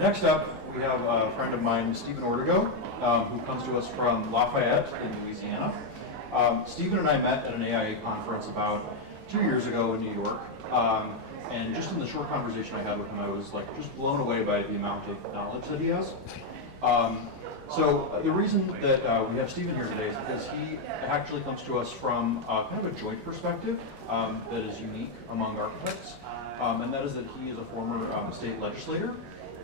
Next up, we have a friend of mine, Stephen Ortego, who comes to us from Lafayette in Louisiana. Stephen and I met at an AIA conference about 2 years ago in New York. And just in the short conversation I had with him, I was like just blown away by the amount of knowledge that he has. So the reason that we have Stephen here today is because he actually comes to us from kind of a joint perspective that is unique among architects, and that is that he is a former state legislator,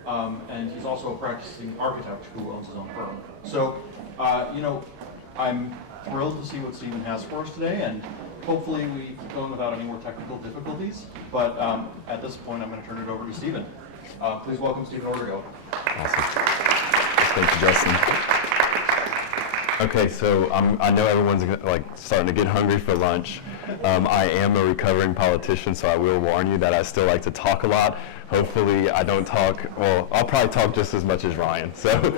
and he's also a practicing architect who owns his own firm. So, I'm thrilled to see what Stephen has for us today, and hopefully we keep going without any more technical difficulties. But at this point, I'm going to turn it over to Stephen. Please welcome Stephen Ortego. Awesome. Thank you, Justin. Okay, so I know everyone's like starting to get hungry for lunch. I am a recovering politician, so I will warn you that I still like to talk a lot. Hopefully I don't talk, well, I'll probably talk just as much as Ryan. So,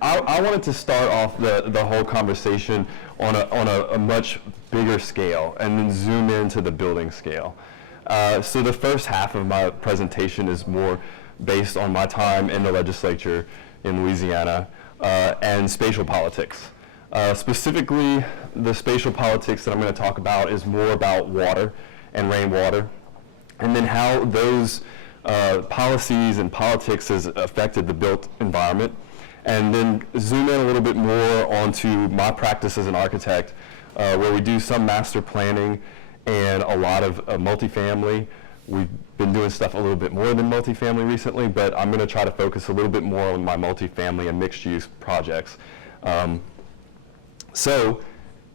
I wanted to start off the whole conversation on a much bigger scale and then zoom into the building scale. So the first half of my presentation is more based on my time in the legislature in Louisiana and spatial politics. Specifically, the spatial politics that I'm going to talk about is more about water and rainwater, and then how those policies and politics has affected the built environment, and then zoom in a little bit more onto my practice as an architect, where we do some master planning and a lot of multifamily. We've been doing stuff a little bit more than multifamily recently, but I'm going to try to focus a little bit more on my multifamily and mixed-use projects. So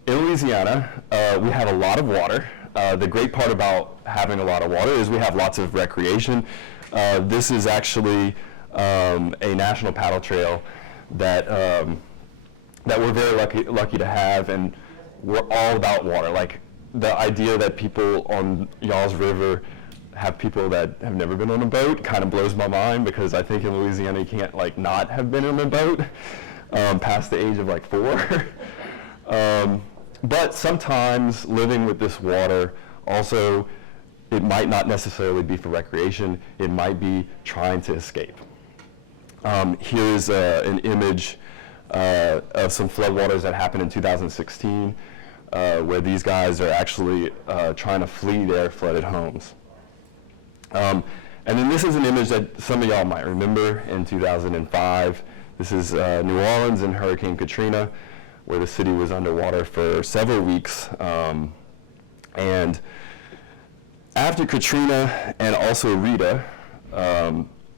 in Louisiana, we have a lot of water. The great part about having a lot of water is we have lots of recreation. This is actually a national paddle trail that we're very lucky to have, and we're all about water. Like, the idea that people on y'all's river have people that have never been on a boat kind of blows my mind, because I think in Louisiana you can't like not have been on a boat past the age of like 4. But sometimes living with this water also, it might not necessarily be for recreation, it might be trying to escape. Here's an image of some floodwaters that happened in 2016. Where these guys are actually trying to flee their flooded homes. And then this is an image that some of y'all might remember in 2005. This is New Orleans and Hurricane Katrina, where the city was underwater for several weeks. And after Katrina and also Rita,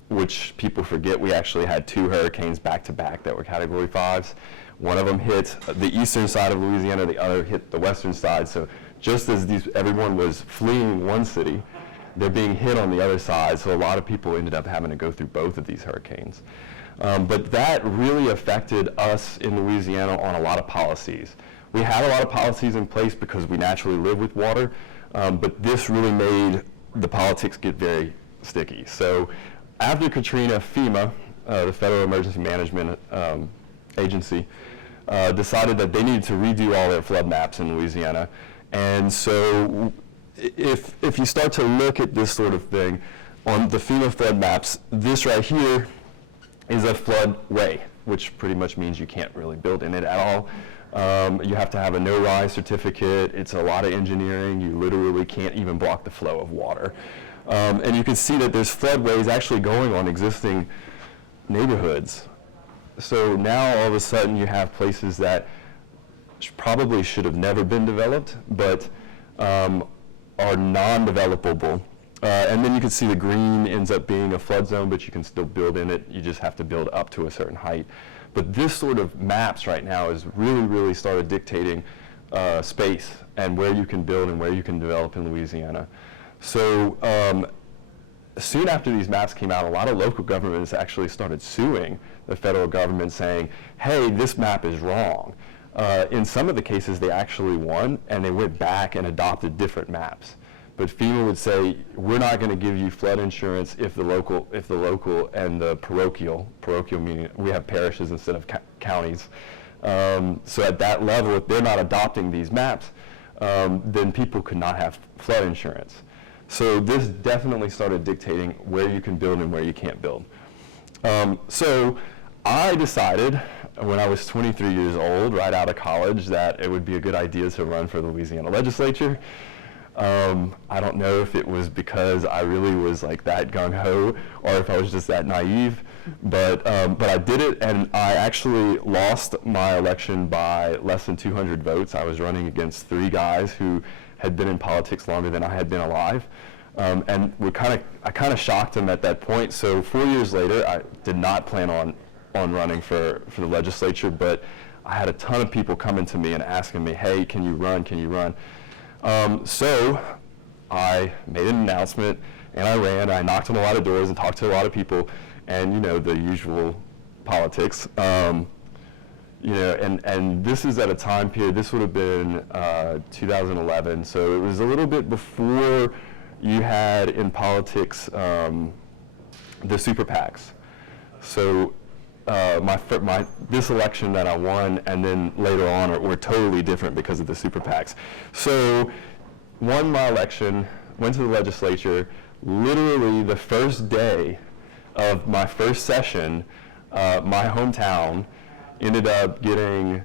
which people forget, we actually had 2 hurricanes back to back that were Category 5s. One of them hit the eastern side of Louisiana, the other hit the western side. So just as everyone was fleeing one city, they're being hit on the other side. So a lot of people ended up having to go through both of these hurricanes. But that really affected us in Louisiana on a lot of policies. We had a lot of policies in place because we naturally live with water, but this really made the politics get very sticky. So after Katrina, FEMA, the Federal Emergency Management Agency, decided that they needed to redo all their flood maps in Louisiana. And so if you start to look at this sort of thing on the FEMA flood maps, this right here is a floodway, which pretty much means you can't really build in it at all. You have to have a no-rise certificate. It's a lot of engineering. You literally can't even block the flow of water. And you can see that there's floodways actually going on existing neighborhoods. So now all of a sudden you have places that probably should have never been developed, but are non-developable. And then you can see the green ends up being a flood zone, but you can still build in it. You just have to build up to a certain height. But this sort of maps right now is really started dictating space and where you can build and where you can develop in Louisiana. So soon after these maps came out, a lot of local governments actually started suing the federal government, saying, hey, this map is wrong. In some of the cases, they actually won, and they went back and adopted different maps. But FEMA would say, we're not going to give you flood insurance if the local and the parochial meaning we have parishes instead of counties. So at that level, if they're not adopting these maps, then people could not have flood insurance. So this definitely started dictating where you can build and where you can't build. So I decided when I was 23 years old, right out of college, that it would be a good idea to run for the Louisiana Legislature. I don't know if it was because I really was like that gung-ho or if I was just that naive, but I did it, and I actually lost my election by less than 200 votes. I was running against 3 guys who had been in politics longer than I had been alive, and I kind of shocked them at that point. So 4 years later, I did not plan on running for the legislature, but I had a ton of people coming to me and asking me, hey, can you run, can you run? So I made an announcement, and I ran. I knocked on a lot of doors and talked to a lot of people, and you know, the usual politics. You know, and this is at a time period, this would have been 2011, so it was a little bit before you had in politics the super PACs. So this election that I won and then later on were totally different because of the super PACs. So won my election, went to the legislature, literally the first day of my first session, my hometown ended up getting,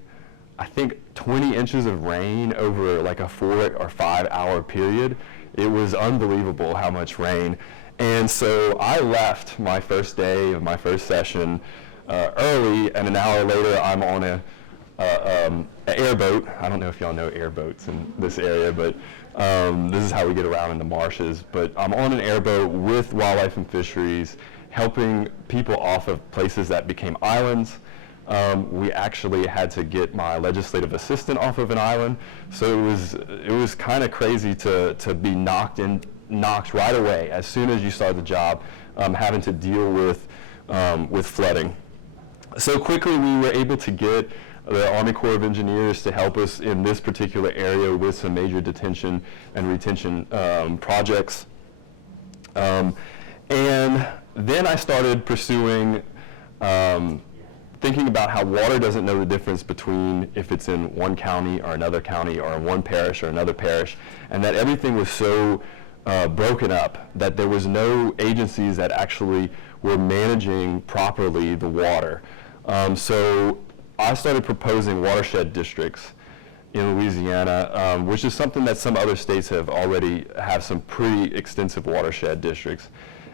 I think, 20 inches of rain over like a 4 or 5 hour period. It was unbelievable how much rain. And so I left my first day of my first session early, and an hour later I'm on an airboat. I don't know if y'all know airboats in this area, but this is how we get around in the marshes. But I'm on an airboat with Wildlife and Fisheries, helping people off of places that became islands. We actually had to get my legislative assistant off of an island, so it was kind of crazy to be knocked right away as soon as you start the job, having to deal with flooding. So quickly we were able to get the Army Corps of Engineers to help us in this particular area with some major detention and retention projects. And then I started pursuing thinking about how water doesn't know the difference between if it's in one county or another county or in one parish or another parish, and that everything was so broken up that there was no agencies that actually were managing properly the water. So I started proposing watershed districts in Louisiana, which is something that some other states have some pretty extensive watershed districts.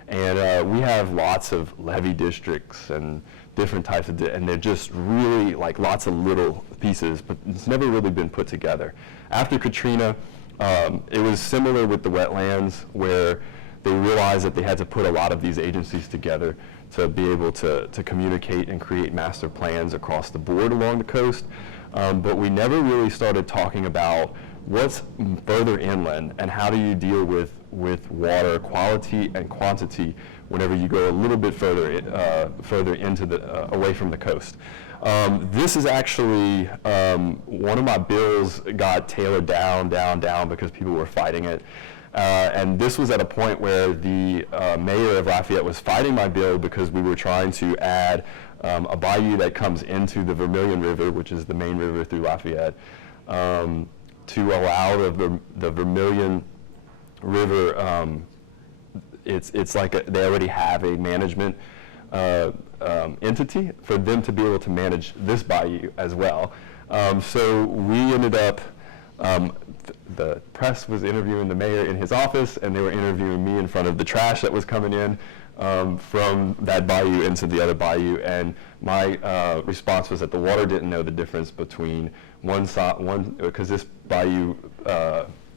And we have lots of levee districts and different types of, and they're just really like lots of little pieces, but it's never really been put together. After Katrina, it was similar with the wetlands, where they realized that they had to put a lot of these agencies together to be able to communicate and create master plans across the board along the coast. But we never really started talking about what's further inland and how do you deal with water quality and quantity whenever you go a little bit further into the away from the coast. This is actually one of my bills got tailored down because people were fighting it. And this was at a point where the mayor of Lafayette was fighting my bill because we were trying to add a bayou that comes into the Vermilion River, which is the main river through Lafayette, to allow the Vermilion River, it's like they already have a management entity for them to be able to manage this bayou as well. So we ended up, the press was interviewing the mayor in his office, and they were interviewing me in front of the trash that was coming in from that bayou into the other bayou, and my response was that the water didn't know the difference between because this bayou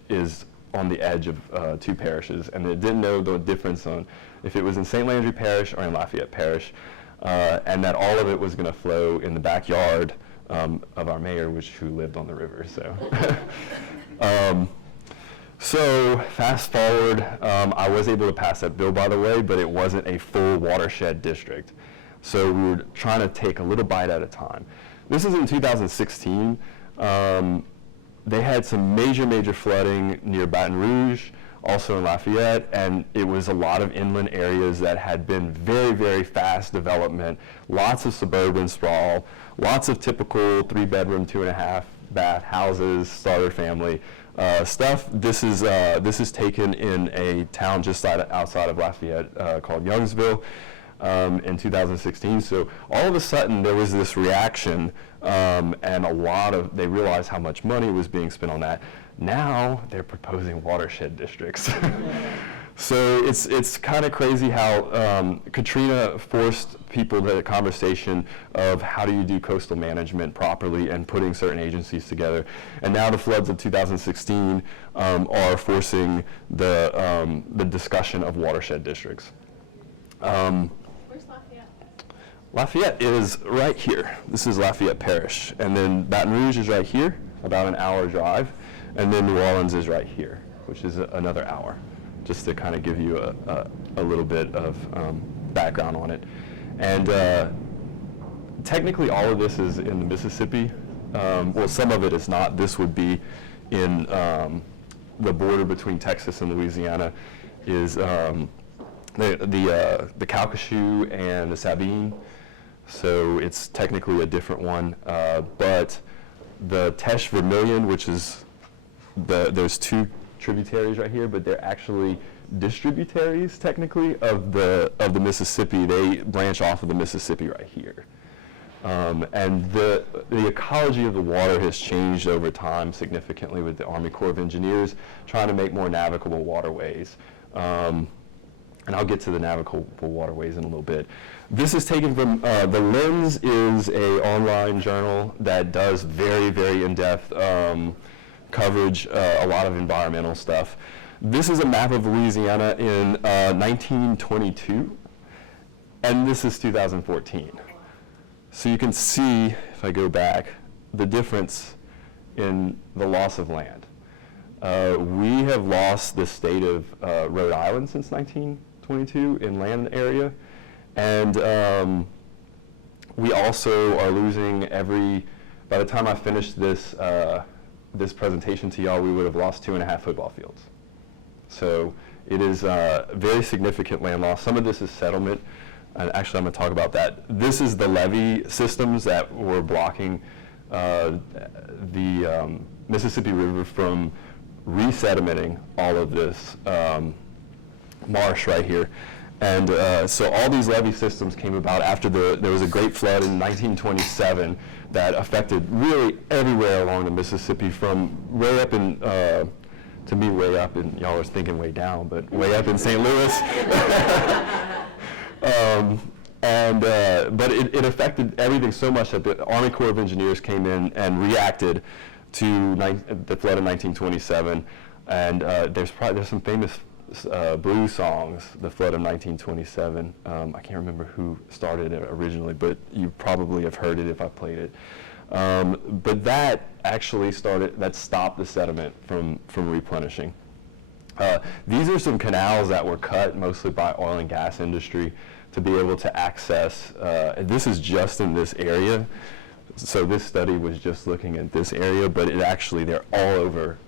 is on the edge of 2 parishes, and it didn't know the difference on if it was in St. Landry Parish or in Lafayette Parish, and that all of it was going to flow in the backyard of our mayor, who lived on the river. So fast forward, I was able to pass that bill, by the way, but it wasn't a full watershed district. So we were trying to take a little bite at a time. This is in 2016. They had some major flooding near Baton Rouge, also in Lafayette, and it was a lot of inland areas that had been very fast development, lots of suburban sprawl, lots of typical 3-bedroom, 2.5 bath houses, starter family stuff. This is taken in a town just outside of Lafayette called Youngsville in 2016. So all of a sudden there was this reaction, and they realized how much money was being spent on that. Now they're proposing watershed districts. So it's kind of crazy how Katrina forced people to a conversation of how do you do coastal management properly and putting certain agencies together. And now the floods of 2016 are forcing the discussion of watershed districts. Where's Lafayette? Lafayette is right here. This is Lafayette Parish. And then Baton Rouge is right here, about an hour drive. And then New Orleans is right here, which is another hour, just to kind of give you a little bit of background on it. And technically all of this is in the Mississippi. Well, some of it is not. This would be in the border between Texas and Louisiana is the Calcasieu and the Sabine. So it's technically a different one. But the Teche Vermilion, which is there's two tributaries right here, but they're actually distributaries technically of the Mississippi. They branch off of the Mississippi right here. And the ecology of the water has changed over time significantly with the Army Corps of Engineers trying to make more navigable waterways. And I'll get to the navigable waterways in a little bit. This is taken from, The Lens is a online journal that does very, very in-depth coverage, a lot of environmental stuff. This is a map of Louisiana in 1922, and this is 2014. So you can see, if I go back, the difference in the loss of land. We have lost the state of Rhode Island since 1922 in land area, and we also are losing by the time I finish this this presentation to y'all, we would have lost 2.5 football fields. So it is very significant land loss. Some of this is settlement, and actually I'm going to talk about that. This is the levee systems that were blocking the Mississippi River from resedimenting all of this marsh right here. And so all these levee systems came about after there was a great flood in 1927 that affected really everywhere along the Mississippi, from way up in, to me way up in, y'all was thinking way down, but way up in St. Louis. But it affected everything so much that the Army Corps of Engineers came in and reacted to the flood in 1927. And there's some famous blues songs, the flood of 1927. I can't remember who started it originally, but you probably have heard it if I played it. But that actually stopped the sediment from replenishing. These are some canals that were cut mostly by oil and gas industry to be able to access, this is just in this area. So this study was just looking at this area, but they're all over.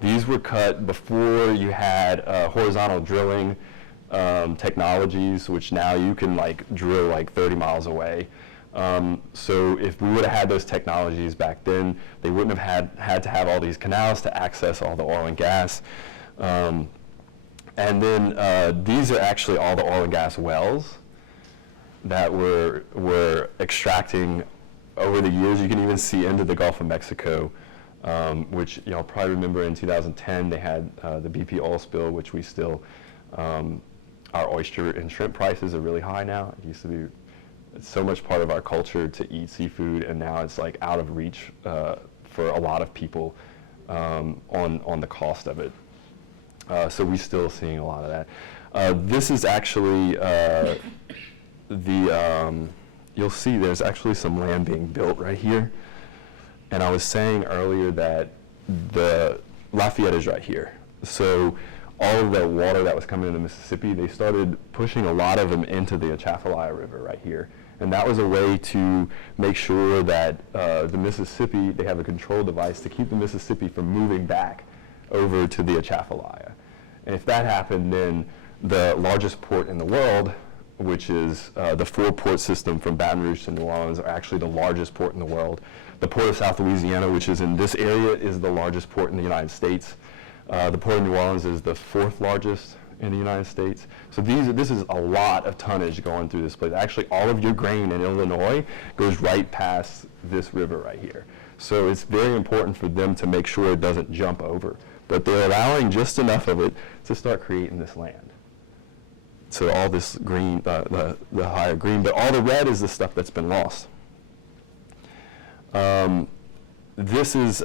These were cut before you had horizontal drilling technologies, which now you can drill 30 miles away. So if we would have had those technologies back then, they wouldn't have had to have all these canals to access all the oil and gas. And then these are actually all the oil and gas wells that were extracting over the years. You can even see into the Gulf of Mexico. Which y'all probably remember in 2010 they had the BP oil spill, which we still, our oyster and shrimp prices are really high now. It used to be so much part of our culture to eat seafood, and now it's out of reach for a lot of people on the cost of it. So we're still seeing a lot of that. This is actually you'll see there's actually some land being built right here. And I was saying earlier that the Lafayette is right here. So all of the water that was coming into Mississippi, they started pushing a lot of them into the Atchafalaya River right here. And that was a way to make sure that the Mississippi, they have a control device to keep the Mississippi from moving back over to the Atchafalaya. And if that happened, then the largest port in the world which is the 4-port system from Baton Rouge to New Orleans, are actually the largest port in the world. The Port of South Louisiana, which is in this area, is the largest port in the United States. The Port of New Orleans is the 4th largest in the United States. So this is a lot of tonnage going through this place. Actually, all of your grain in Illinois goes right past this river right here. So it's very important for them to make sure it doesn't jump over. But they're allowing just enough of it to start creating this land. So all this green, the higher green, but all the red is the stuff that's been lost. This is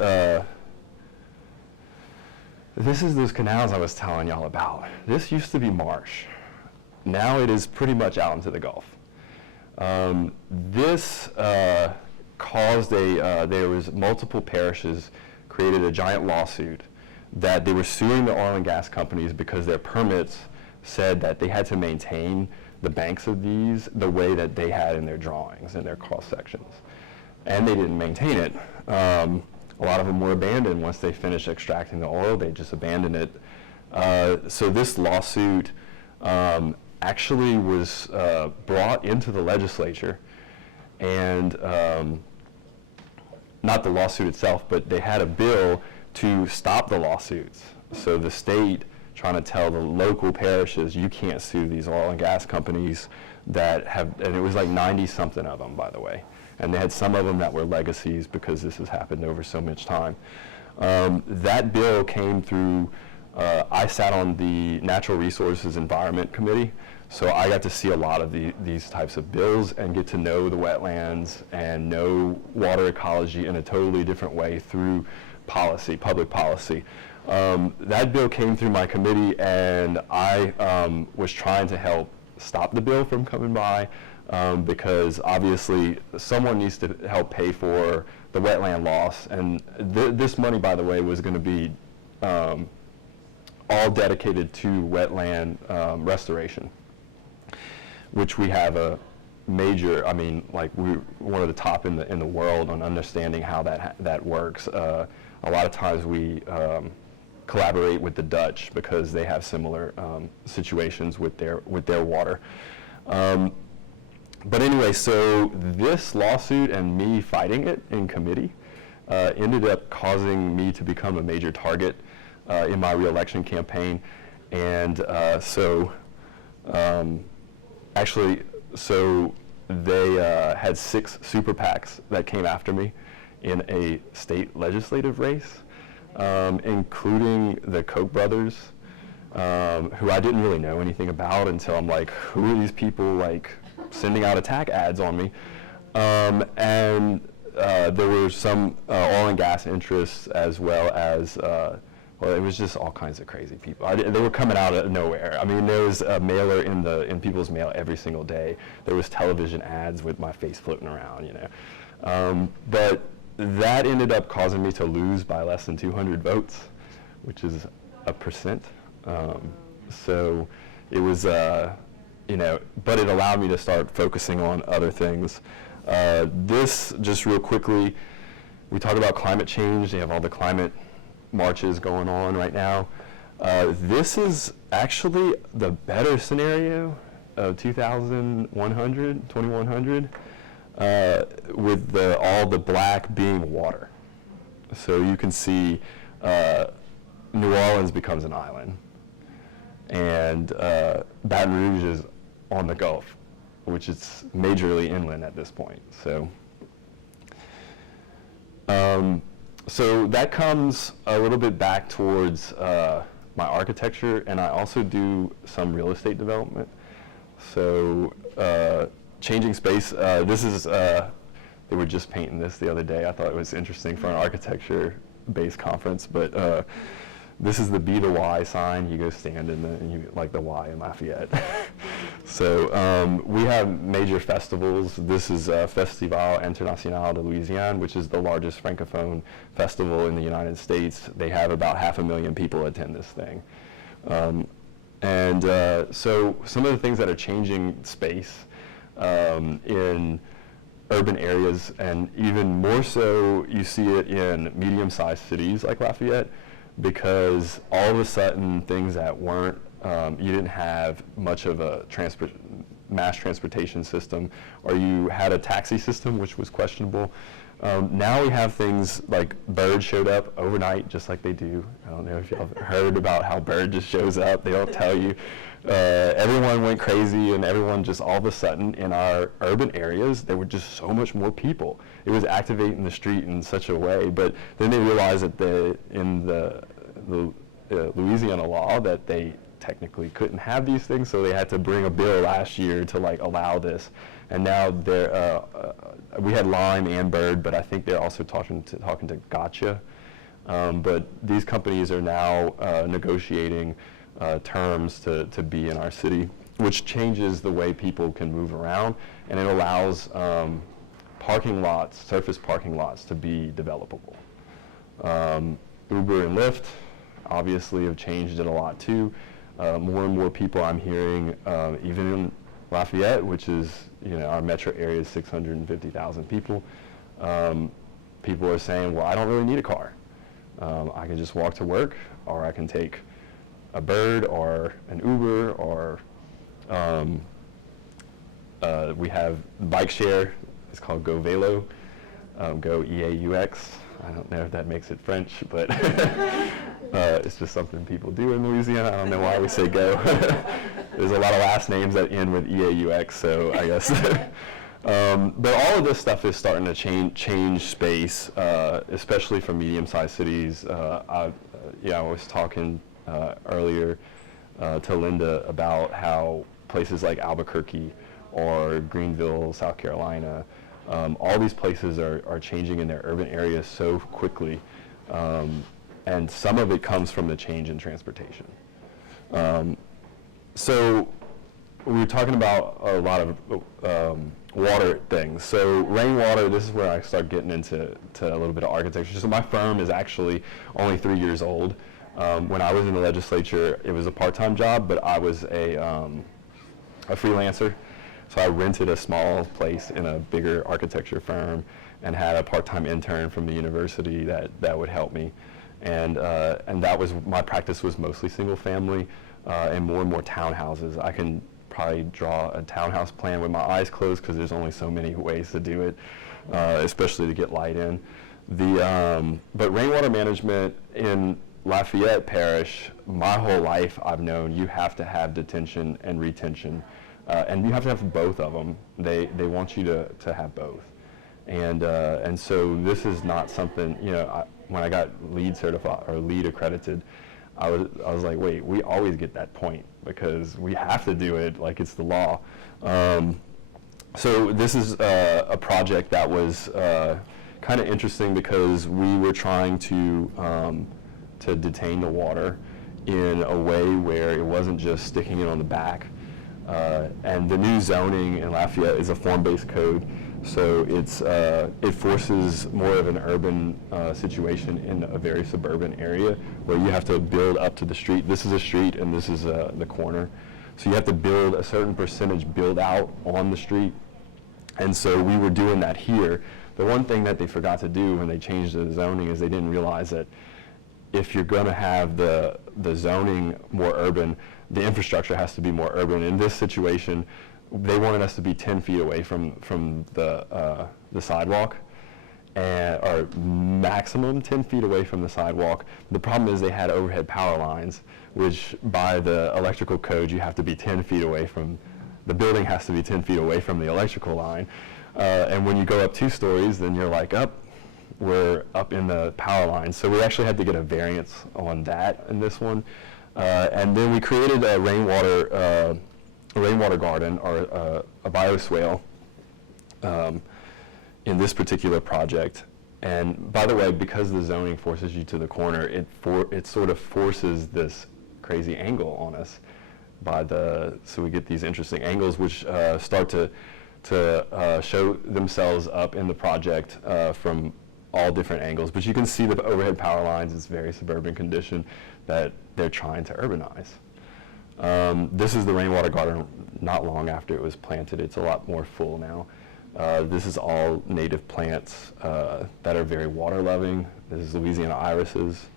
those canals I was telling y'all about. This used to be marsh. Now it is pretty much out into the Gulf. This caused there was multiple parishes created a giant lawsuit that they were suing the oil and gas companies because their permits said that they had to maintain the banks of these the way that they had in their drawings and their cross sections. And they didn't maintain it. A lot of them were abandoned once they finished extracting the oil. They just abandoned it. So this lawsuit actually was brought into the legislature, and not the lawsuit itself, but they had a bill to stop the lawsuits. So the state trying to tell the local parishes, you can't sue these oil and gas companies that have, and it was like 90-something of them, by the way. And they had some of them that were legacies because this has happened over so much time. That bill came through, I sat on the Natural Resources Environment Committee, so I got to see a lot of these types of bills and get to know the wetlands and know water ecology in a totally different way through policy, public policy. That bill came through my committee, and I was trying to help stop the bill from coming by because obviously someone needs to help pay for the wetland loss. And this money, by the way, was going to be all dedicated to wetland restoration, which we have a major, I mean, like we're one of the top in the world on understanding how that works. A lot of times we collaborate with the Dutch because they have similar situations with their water. But anyway, so this lawsuit and me fighting it in committee ended up causing me to become a major target in my reelection campaign. And actually, they had 6 super PACs that came after me in a state legislative race, including the Koch brothers, who I didn't really know anything about until I'm like, who are these people like sending out attack ads on me? And there were some oil and gas interests, as well as, well, it was just all kinds of crazy people. They were coming out of nowhere. I mean, there was a mailer in people's mail every single day. There was television ads with my face floating around, you know. But that ended up causing me to lose by less than 200 votes, which is 1%. So it was, you know, but it allowed me to start focusing on other things. This, just real quickly, we talk about climate change. They have all the climate marches going on right now. This is actually the better scenario of 2100, with all the black being water. So you can see New Orleans becomes an island, and Baton Rouge is on the Gulf, which is majorly inland at this point. So that comes a little bit back towards my architecture, and I also do some real estate development. So changing space, this is, they were just painting this the other day. I thought it was interesting for an architecture-based conference, but this is the B to Y sign. You go stand in you like the Y in Lafayette. So we have major festivals. This is Festival International de Louisiana, which is the largest Francophone festival in the United States. They have about 500,000 people attend this thing. So some of the things that are changing space in urban areas, and even more so you see it in medium-sized cities like Lafayette, because all of a sudden things that weren't, you didn't have much of a mass transportation system, or you had a taxi system, which was questionable. Now we have things like Bird showed up overnight, just like they do. I don't know if y'all have heard about how Bird just shows up. They don't tell you. Everyone went crazy, and everyone just all of a sudden in our urban areas, there were just so much more people. It was activating the street in such a way, but then they realized that in the Louisiana law that they technically couldn't have these things, so they had to bring a bill last year to like allow this. And now we had Lime and Bird, but I think they're also talking to Gotcha. But these companies are now negotiating terms to be in our city, which changes the way people can move around, and it allows parking lots, surface parking lots, to be developable. Uber and Lyft obviously have changed it a lot too. More and more people I'm hearing, even in Lafayette, which is, our metro area is 650,000 people. People are saying, well, I don't really need a car. I can just walk to work, or I can take a Bird or an Uber, or we have bike share. It's called Go Velo, Go EAUX. I don't know if that makes it French, but it's just something people do in Louisiana. I don't know why we say go. There's a lot of last names that end with EAUX, so I guess. But all of this stuff is starting to change space, especially for medium-sized cities. I was talking earlier to Linda about how places like Albuquerque or Greenville, South Carolina, all these places are changing in their urban areas so quickly, and some of it comes from the change in transportation. So we were talking about a lot of water things. So rainwater, this is where I start getting into a little bit of architecture. So my firm is actually only 3 years old. When I was in the legislature, it was a part-time job, but I was a freelancer. So I rented a small place in a bigger architecture firm and had a part-time intern from the university that would help me. And that was, my practice was mostly single family and more townhouses. I can probably draw a townhouse plan with my eyes closed because there's only so many ways to do it, especially to get light in. But rainwater management in Lafayette Parish, my whole life I've known you have to have detention and retention. And you have to have both of them. They want you to have both. And so this is not something, when I got LEED certified or LEED accredited, I was like, wait, we always get that point because we have to do it like it's the law. So this is a project that was kind of interesting because we were trying to detain the water in a way where it wasn't just sticking it on the back. And the new zoning in Lafayette is a form-based code, so it forces more of an urban situation in a very suburban area where you have to build up to the street. This is a street and this is the corner. So you have to build a certain percentage build out on the street. And so we were doing that here. The one thing that they forgot to do when they changed the zoning is they didn't realize that if you're going to have the zoning more urban, the infrastructure has to be more urban. In this situation, they wanted us to be 10 feet away from the sidewalk, or maximum 10 feet away from the sidewalk. The problem is they had overhead power lines, which by the electrical code, you have to be 10 feet away from, the building has to be 10 feet away from the electrical line. And when you go up 2 stories, then you're like, we're up in the power line. So we actually had to get a variance on that in this one. And then we created a rainwater garden, or a bioswale in this particular project. And by the way, because the zoning forces you to the corner, it sort of forces this crazy angle on us so we get these interesting angles which start to show themselves up in the project from all different angles. But you can see the overhead power lines. It's very suburban condition that they're trying to urbanize. This is the rainwater garden not long after it was planted. It's a lot more full now. This is all native plants that are very water loving. This is Louisiana irises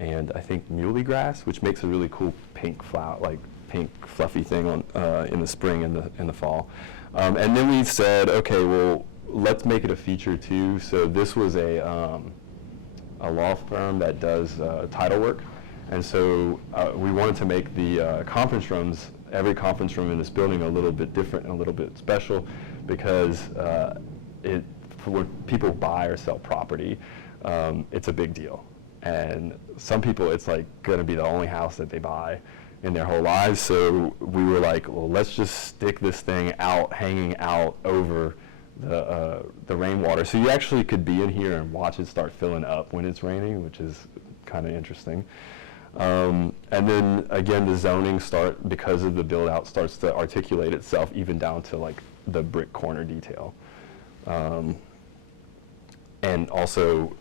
and I think muley grass, which makes a really cool pink flower, like pink fluffy thing on in the spring and the fall. And then we said, okay, well, let's make it a feature too. So this was a law firm that does title work. And so we wanted to make the conference rooms, every conference room in this building, a little bit different and a little bit special, because for when people buy or sell property, it's a big deal. And some people, it's like going to be the only house that they buy in their whole lives. So we were like, well, let's just stick this thing out, hanging out over the rainwater. So you actually could be in here and watch it start filling up when it's raining, which is kind of interesting. And then again, the zoning because of the build out, starts to articulate itself even down to like the brick corner detail. And also,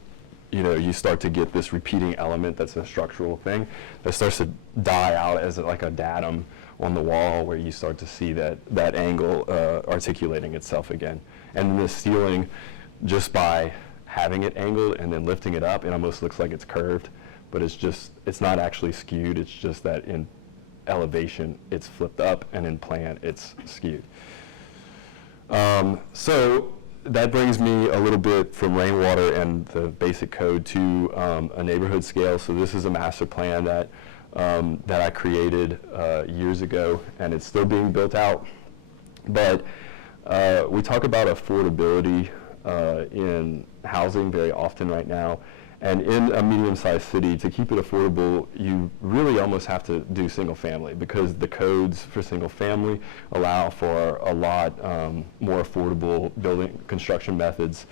you start to get this repeating element that's a structural thing that starts to die out as like a datum on the wall, where you start to see that angle articulating itself again. And the ceiling, just by having it angled and then lifting it up, it almost looks like it's curved, but it's not actually skewed. It's just that in elevation it's flipped up, and in plan it's skewed. So that brings me a little bit from rainwater and the basic code to a neighborhood scale. So this is a master plan that I created years ago, and it's still being built out. But we talk about affordability in housing very often right now. And in a medium-sized city, to keep it affordable, you really almost have to do single family, because the codes for single family allow for a lot more affordable building construction methods.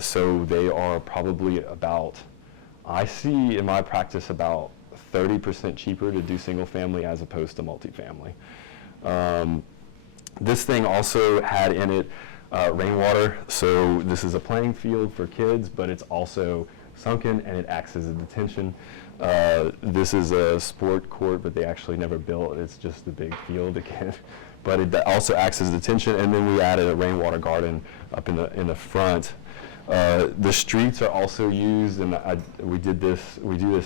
So they are probably I see in my practice about 30% cheaper to do single family as opposed to multifamily. This thing also had in it rainwater. So this is a playing field for kids, but it's also sunken, and it acts as a detention. This is a sport court, but they actually never built. It's just a big field again. But it also acts as detention. And then we added a rainwater garden up in the front. The streets are also used, and we do this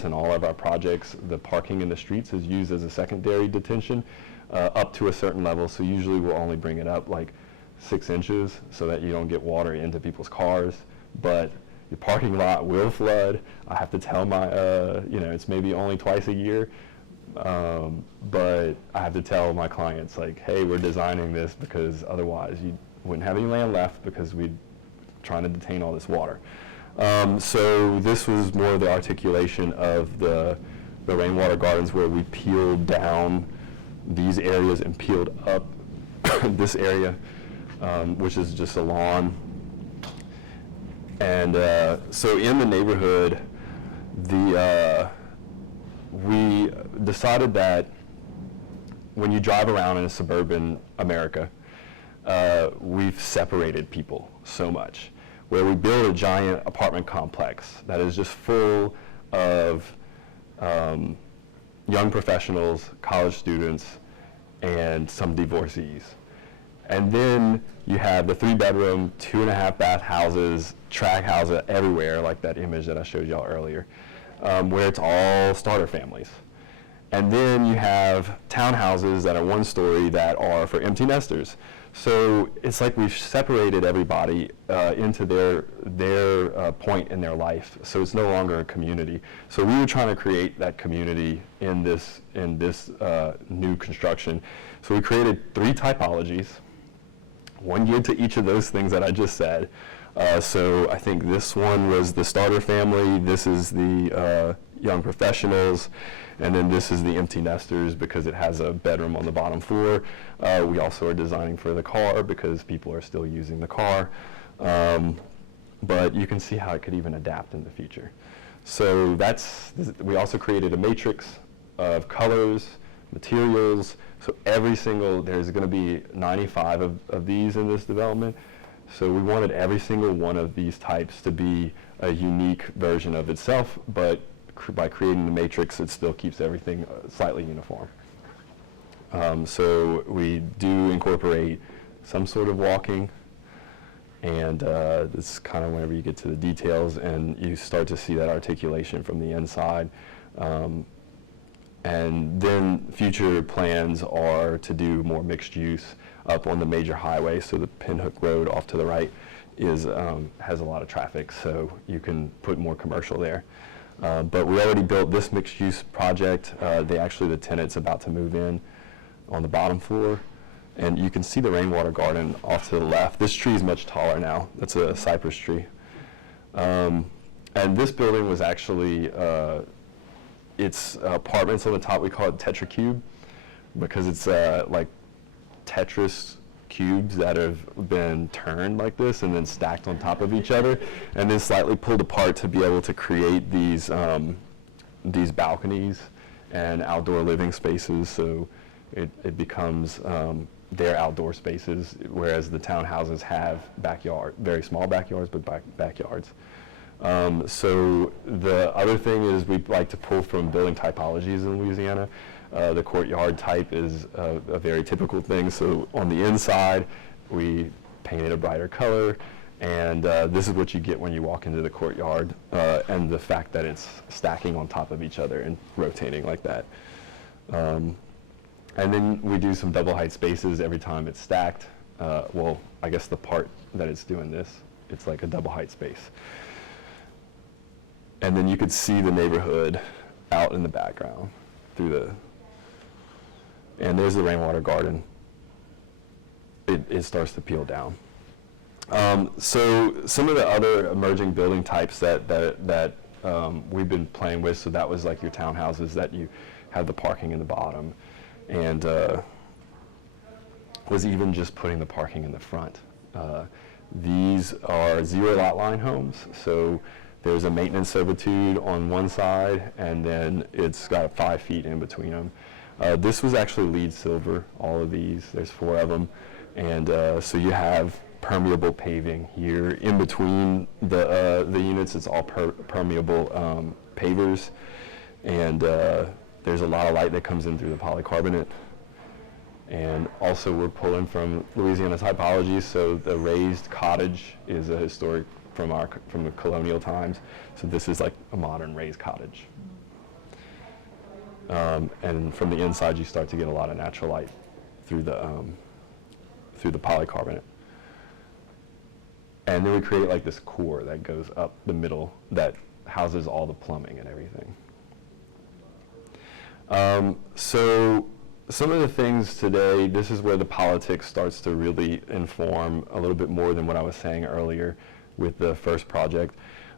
in all of our projects. The parking in the streets is used as a secondary detention up to a certain level. So usually we'll only bring it up like 6 inches so that you don't get water into people's cars. But your parking lot will flood. I have to tell my, it's maybe only twice a year, but I have to tell my clients, like, hey, we're designing this because otherwise you wouldn't have any land left, because we're trying to detain all this water. So this was more the articulation of the rainwater gardens, where we peeled down these areas and peeled up this area, which is just a lawn. And so in the neighborhood, we decided that when you drive around in a suburban America, we've separated people so much, where we build a giant apartment complex that is just full of young professionals, college students, and some divorcees. And then you have the 3-bedroom, 2.5-bath houses, track houses everywhere, like that image that I showed y'all earlier, where it's all starter families. And then you have townhouses that are 1-story that are for empty nesters. So it's like we've separated everybody into their point in their life. So it's no longer a community. So we were trying to create that community in this new construction. So we created 3 typologies, 1 geared to each of those things that I just said. So I think this one was the starter family, this is the young professionals, and then this is the empty nesters, because it has a bedroom on the bottom floor. We also are designing for the car, because people are still using the car. But you can see how it could even adapt in the future. So we also created a matrix of colors, materials. So there's going to be 95 of these in this development. So we wanted every single one of these types to be a unique version of itself, but by creating the matrix, it still keeps everything slightly uniform. So we do incorporate some sort of walking, and this is kind of whenever you get to the details and you start to see that articulation from the inside. And then future plans are to do more mixed use up on the major highway. So the Pinhook Road off to the right is has a lot of traffic, so you can put more commercial there. But we already built this mixed use project. The tenant's about to move in on the bottom floor. And you can see the Rainwater Garden off to the left. This tree is much taller now. That's a cypress tree. And this building was actually, it's apartments on the top. We call it tetracube because it's like Tetris cubes that have been turned like this and then stacked on top of each other and then slightly pulled apart to be able to create these balconies and outdoor living spaces. So it becomes their outdoor spaces, whereas the townhouses have very small backyards, but backyards. So the other thing is we like to pull from building typologies in Louisiana. The courtyard type is a very typical thing. So on the inside, we painted a brighter color, and this is what you get when you walk into the courtyard, and the fact that it's stacking on top of each other and rotating like that. And then we do some double height spaces every time it's stacked. Well, I guess the part that it's doing this, it's like a double height space. And then you could see the neighborhood out in the background and there's the Rainwater Garden. It starts to peel down. So some of the other emerging building types that we've been playing with, so that was like your townhouses that you have the parking in the bottom, and was even just putting the parking in the front. These are zero lot line homes, so there's a maintenance servitude on one side, and then it's got 5 feet in between them. This was actually LEED silver, all of these. There's 4 of them. And so you have permeable paving here. In between the units, it's all permeable pavers. And there's a lot of light that comes in through the polycarbonate. And also we're pulling from Louisiana typology, so the raised cottage is a historic from the colonial times. So this is like a modern raised cottage. And from the inside, you start to get a lot of natural light through the polycarbonate. And then we create like this core that goes up the middle that houses all the plumbing and everything. So some of the things today, this is where the politics starts to really inform a little bit more than what I was saying earlier with the first project.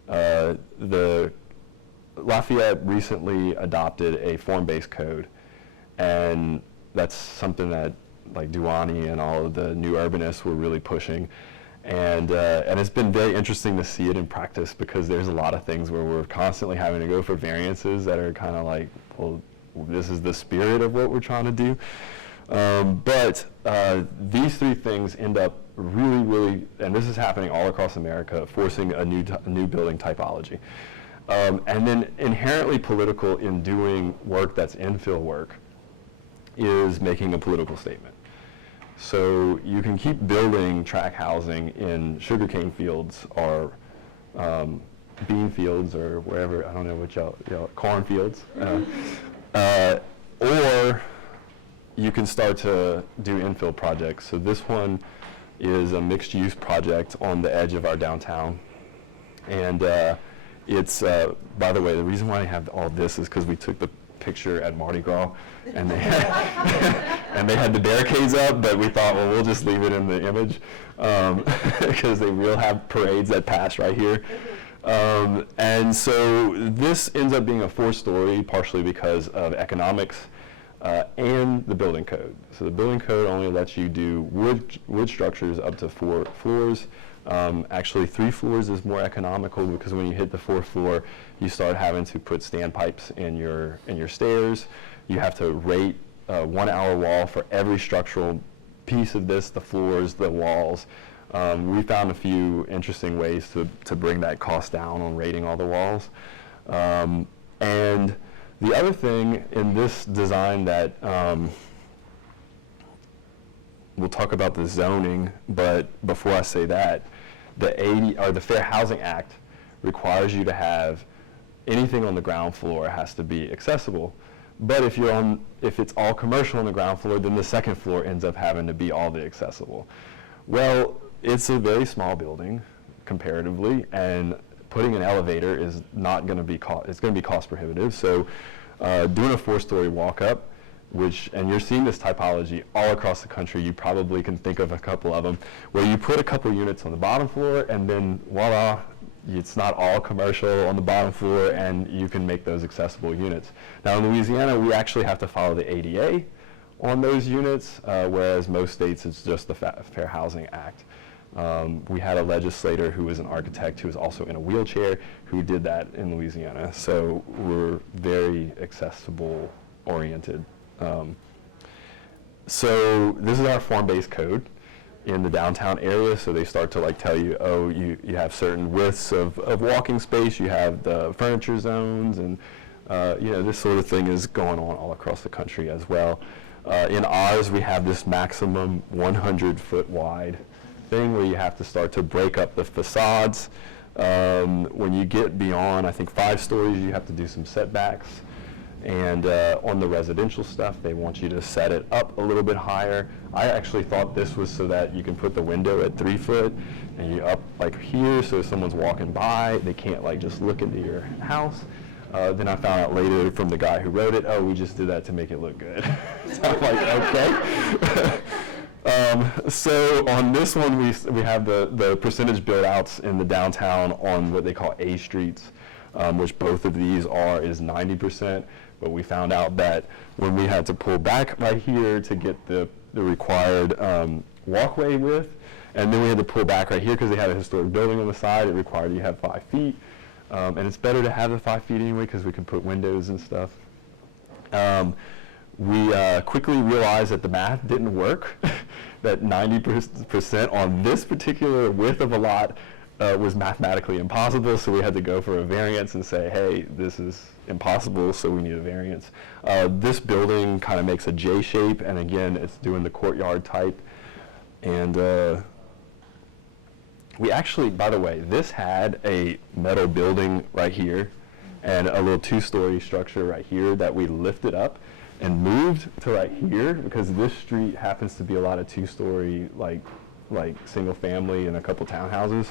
The Lafayette recently adopted a form-based code, and that's something that like Duani and all of the new urbanists were really pushing. And it's been very interesting to see it in practice, because there's a lot of things where we're constantly having to go for variances that are kind of like, well, this is the spirit of what we're trying to do. But these 3 things end up really, and this is happening all across America, forcing a new building typology. And then inherently political in doing work that's infill work is making a political statement. So you can keep building tract housing in sugarcane fields or bean fields or wherever, I don't know what y'all corn fields. Or you can start to do infill projects. So this one is a mixed use project on the edge of our downtown. And it's, by the way, the reason why I have all this is because we took the picture at Mardi Gras, and they had the barricades up, but we thought, well, we'll just leave it in the image, because they will have parades that pass right here. And so this ends up being a 4-story, partially because of economics and the building code. So the building code only lets you do wood structures up to 4 floors. Actually, 3 floors is more economical, because when you hit the 4th floor, you start having to put standpipes in your stairs. You have to rate 1 hour wall for every structural piece of this, the floors, the walls. We found a few interesting ways to bring that cost down on rating all the walls. And the other thing in this design that we'll talk about the zoning, but before I say that, the Fair Housing Act requires you to have anything on the ground floor has to be accessible, But if it's all commercial on the ground floor, then the second floor ends up having to be all the accessible. Well, it's a very small building comparatively, and putting an elevator is not going to be it's going to be cost prohibitive. So doing a 4-story walk up, and you're seeing this typology all across the country, you probably can think of a couple of them, where you put a couple units on the bottom floor, and then voila, it's not all commercial on the bottom floor, and you can make those accessible units. Now in Louisiana, we actually have to follow the ADA on those units, whereas most states it's just the Fair Housing Act. We had a legislator who was an architect who was also in a wheelchair who did that in Louisiana. So we're very accessible oriented. So this is our form-based code in the downtown area. So they start to tell you, oh, you have certain widths of walking space, you have the furniture zones, and this sort of thing is going on all across the country as well. In ours, we have this maximum 100-foot wide thing where you have to start to break up the facades. When you get beyond, I think, 5 stories, you have to do some setbacks. And on the residential stuff, they want you to set it up a little bit higher. I actually thought this was so that you can put the window at 3 foot and you up here, so if someone's walking by, they can't just look into your house. Then I found out later from the guy who wrote it, oh, we just did that to make it look good. So I'm like, okay. So on this one, we have the percentage build outs in the downtown on what they call A streets, which both of these is 90%. But we found out that when we had to pull back right here to get the required walkway width, and then we had to pull back right here because they had a historic building on the side, it required you have 5 feet. And it's better to have the 5 feet anyway because we can put windows and stuff. We quickly realized that the math didn't work, that 90% on this particular width of a lot was mathematically impossible, so we had to go for a variance and say, hey, this is impossible, so we need a variance. This building kind of makes a J shape, and again, it's doing the courtyard type. And we actually, by the way, this had a metal building right here and a little 2-story structure right here that we lifted up and moved to right here because this street happens to be a lot of 2-story, like single family and a couple townhouses.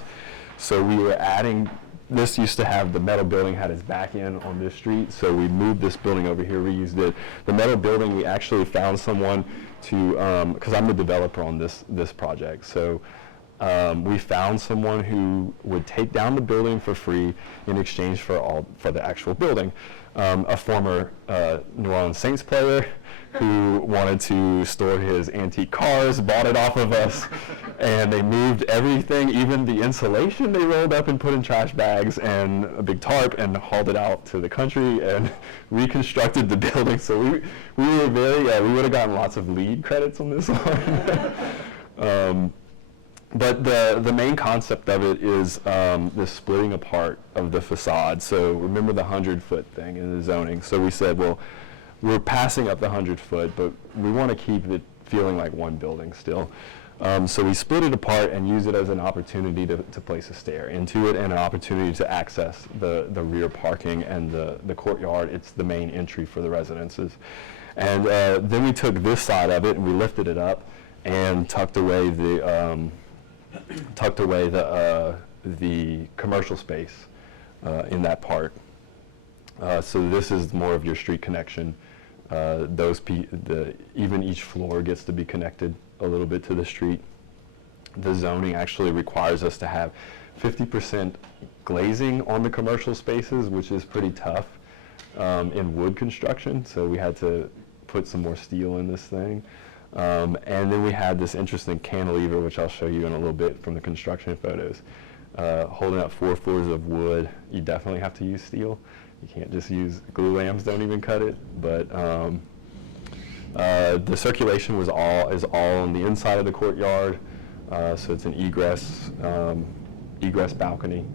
So we were adding, this used to have, the metal building had its back end on this street, so we moved this building over here, reused it. The metal building, we actually found someone to, because I'm the developer on this project, so we found someone who would take down the building for free in exchange for the actual building. A former New Orleans Saints player who wanted to store his antique cars, bought it off of us, and they moved everything, even the insulation they rolled up and put in trash bags and a big tarp and hauled it out to the country and reconstructed the building. So we were we would have gotten lots of lead credits on this one. But the main concept of it is the splitting apart of the facade. So remember the 100-foot thing in the zoning. So we said, well, we're passing up the 100-foot, but we want to keep it feeling like one building still. So we split it apart and use it as an opportunity to place a stair into it and an opportunity to access the rear parking and the courtyard. It's the main entry for the residences. And then we took this side of it and we lifted it up and tucked away the commercial space in that part. So this is more of your street connection. Even each floor gets to be connected a little bit to the street. The zoning actually requires us to have 50% glazing on the commercial spaces, which is pretty tough in wood construction. So we had to put some more steel in this thing. And then we had this interesting cantilever, which I'll show you in a little bit from the construction photos. Holding up 4 floors of wood, you definitely have to use steel. You can't just use glue lambs, don't even cut it. But the circulation is all on the inside of the courtyard. So it's an egress balcony.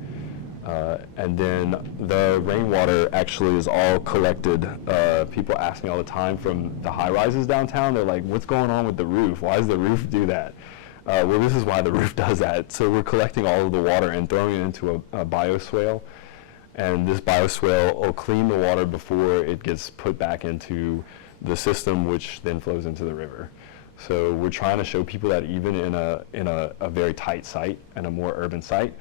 And then the rainwater actually is all collected. People ask me all the time from the high-rises downtown, they're like, what's going on with the roof? Why does the roof do that? Well, this is why the roof does that. So we're collecting all of the water and throwing it into a bioswale. And this bioswale will clean the water before it gets put back into the system, which then flows into the river. So we're trying to show people that even in a very tight site and a more urban site,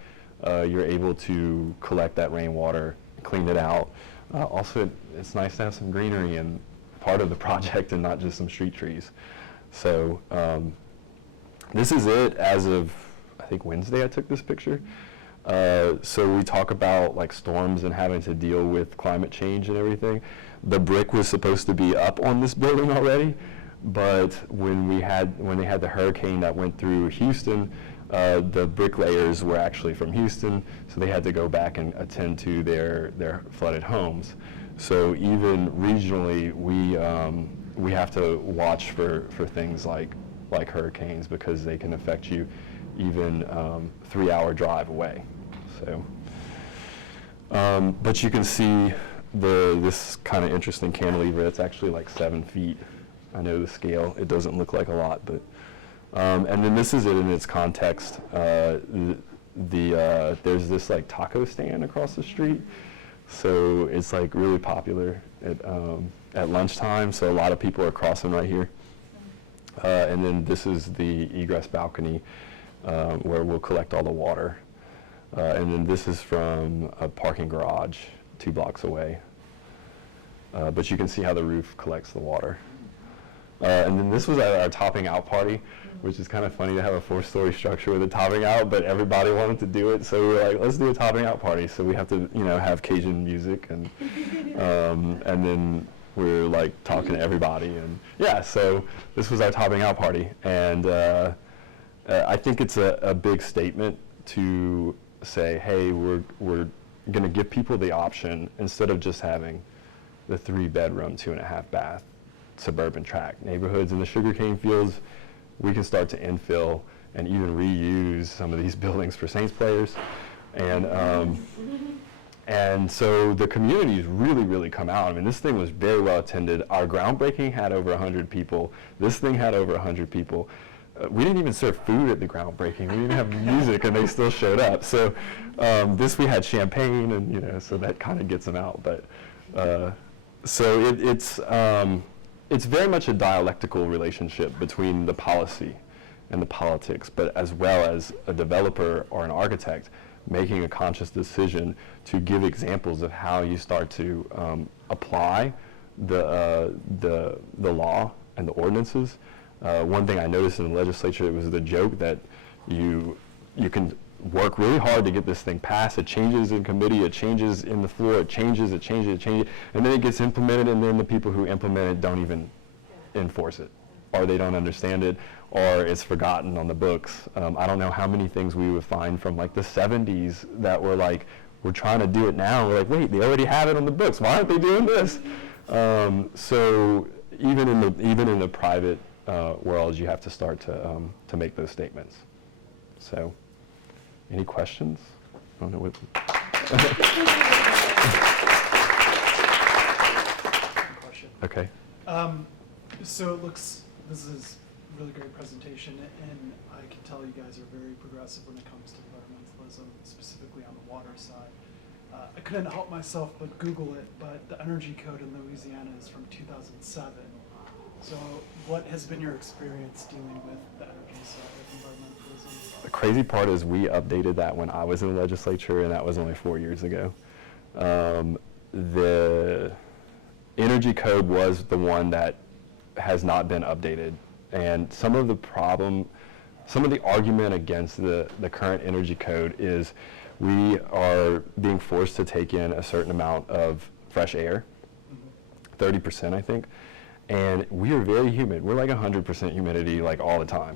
you're able to collect that rainwater, clean it out. Also, it's nice to have some greenery and part of the project and not just some street trees. So this is it as of, I think, Wednesday I took this picture. So we talk about like storms and having to deal with climate change and everything. The brick was supposed to be up on this building already, but when they had the hurricane that went through Houston, the bricklayers were actually from Houston, so they had to go back and attend to their flooded homes. So even regionally, we have to watch for things like hurricanes, because they can affect you even 3-hour drive away. So, but you can see this kind of interesting cantilever. It's actually like 7 feet. I know the scale. It doesn't look like a lot, but and then this is it in its context. There's this like taco stand across the street, so it's like really popular at lunchtime. So a lot of people are crossing right here. And then this is the egress balcony where we'll collect all the water. And then this is from a parking garage 2 blocks away. But you can see how the roof collects the water. And then this was our topping out party, which is kind of funny to have a 4-story structure with a topping out, but everybody wanted to do it, so we were like, let's do a topping out party. So we have to, have Cajun music, and then we're like talking to everybody, and yeah, so this was our topping out party. And I think it's a big statement to say, hey, we're going to give people the option, instead of just having the 3-bedroom, 2.5-bath suburban tract neighborhoods in the sugarcane fields, we can start to infill and even reuse some of these buildings for Saints players. And so the community's really come out. I mean, this thing was very well attended. Our groundbreaking had over 100 people. This thing had over 100 people. We didn't even serve food at the groundbreaking. We didn't have music, and they still showed up. So this, we had champagne, and so that kind of gets them out. But so it's very much a dialectical relationship between the policy and the politics, but as well as a developer or an architect making a conscious decision to give examples of how you start to apply the law and the ordinances. One thing I noticed in the legislature, it was the joke that you can work really hard to get this thing passed. It changes in committee, it changes in the floor, it changes, and then it gets implemented, and then the people who implement it don't even enforce it, or they don't understand it, or it's forgotten on the books. I don't know how many things we would find from like the 70s that were like, we're trying to do it now. We're like, wait, they already have it on the books. Why aren't they doing this? So even in the private world, you have to start to make those statements. So, any questions? I don't know what. Question. Okay. So this is a really great presentation, and I can tell you guys are very progressive when it comes to environmentalism, specifically on the water side. I couldn't help myself but Google it, but the energy code in Louisiana is from 2007. So what has been your experience dealing with the energy side of environmentalism? The crazy part is we updated that when I was in the legislature, and that was only 4 years ago. The energy code was the one that has not been updated. And some of the argument against the current energy code is we are being forced to take in a certain amount of fresh air, 30%, I think. And we are very humid. We're like 100% humidity like all the time.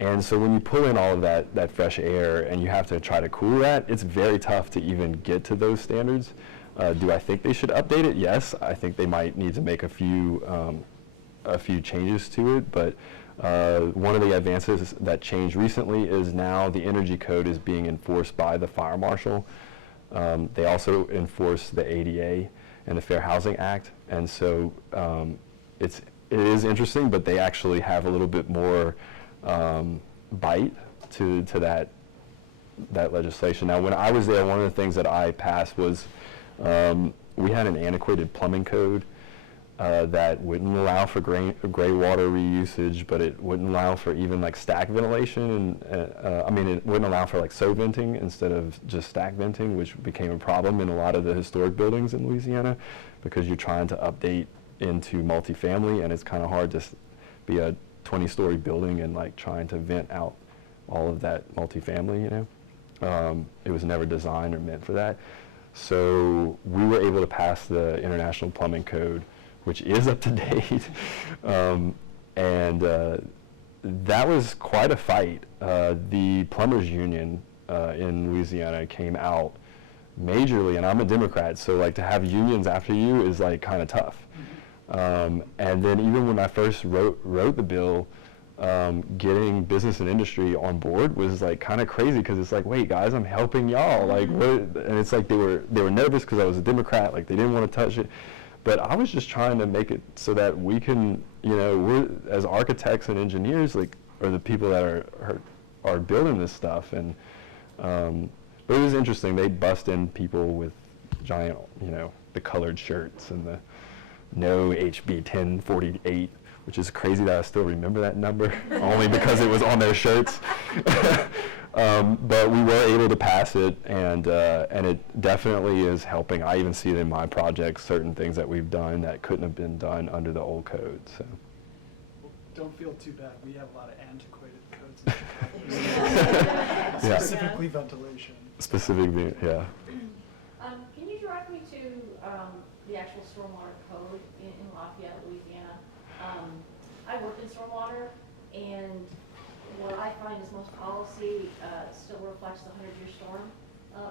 And so when you pull in all of that fresh air and you have to try to cool that, it's very tough to even get to those standards. Do I think they should update it? Yes, I think they might need to make a few changes to it, but one of the advances that changed recently is now the energy code is being enforced by the fire marshal. They also enforce the ADA and the Fair Housing Act, and so it is interesting, but they actually have a little bit more bite to that legislation. Now, when I was there, one of the things that I passed was we had an antiquated plumbing code that wouldn't allow for gray water reusage, but it wouldn't allow for even like stack ventilation, and I mean, it wouldn't allow for like sow venting instead of just stack venting, which became a problem in a lot of the historic buildings in Louisiana, because you're trying to update into multifamily, and it's kind of hard to be a 20-story building and like trying to vent out all of that multifamily, you know. It was never designed or meant for that. So we were able to pass the International Plumbing Code, which is up to date. And that was quite a fight. The plumbers union in Louisiana came out majorly, and I'm a Democrat, so like to have unions after you is like kind of tough. And then even when I first wrote the bill, getting business and industry on board was like kind of crazy, because it's like, wait guys, I'm helping y'all, like what? And it's like they were nervous because I was a Democrat, like they didn't want to touch it. But I was just trying to make it so that we can, you know, we're as architects and engineers, like, are the people that are building this stuff. And but it was interesting. They bust in people with giant, you know, the colored shirts and the no HB 1048, which is crazy that I still remember that number, only because it was on their shirts. But we were able to pass it, and it definitely is helping. I even see it in my projects, certain things that we've done that couldn't have been done under the old code. So. Well, don't feel too bad. We have a lot of antiquated codes in Chicago. Specifically ventilation. Specifically, yeah. Can you direct me to the actual stormwater code in Lafayette, Louisiana? I work in stormwater, and what I find is most policy still reflects the 100-year storm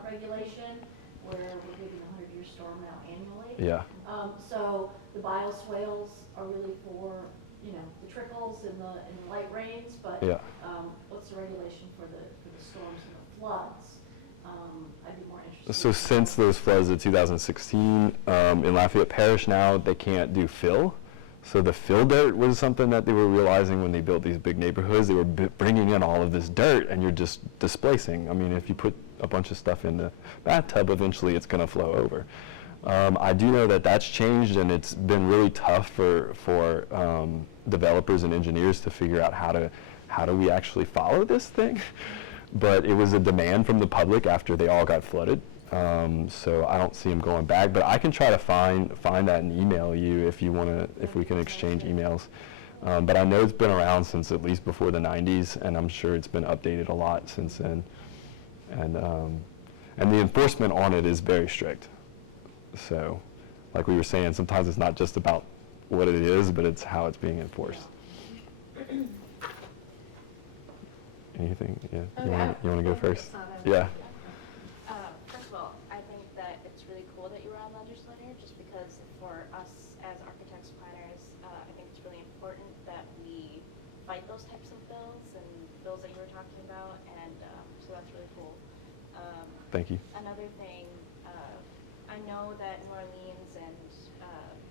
regulation, where we're doing the 100-year storm now annually. Yeah. So the bioswales are really for, you know, the trickles and the light rains, but Yeah. What's the regulation for the storms and the floods? I'd be more interested. So since those floods of 2016, in Lafayette Parish now, they can't do fill. So the fill dirt was something that they were realizing when they built these big neighborhoods. They were bringing in all of this dirt, and you're just displacing. I mean, if you put a bunch of stuff in the bathtub, eventually it's going to flow over. I do know that that's changed, and it's been really tough for developers and engineers to figure out how do we actually follow this thing. But it was a demand from the public after they all got flooded. So I don't see them going back, but I can try to find that and email you if you want to, if we can exchange emails. But I know it's been around since at least before the 90s, and I'm sure it's been updated a lot since then. And the enforcement on it is very strict. So, like we were saying, sometimes it's not just about what it is, but it's how it's being enforced. Anything? Yeah. You want to go first? Yeah. First of all, I think that it's really cool that you were on Legislature, just because for us as architects, planners, I think it's really important that we fight those types of bills and bills that you were talking about, and so that's really cool. Thank you. Another thing, I know that New Orleans and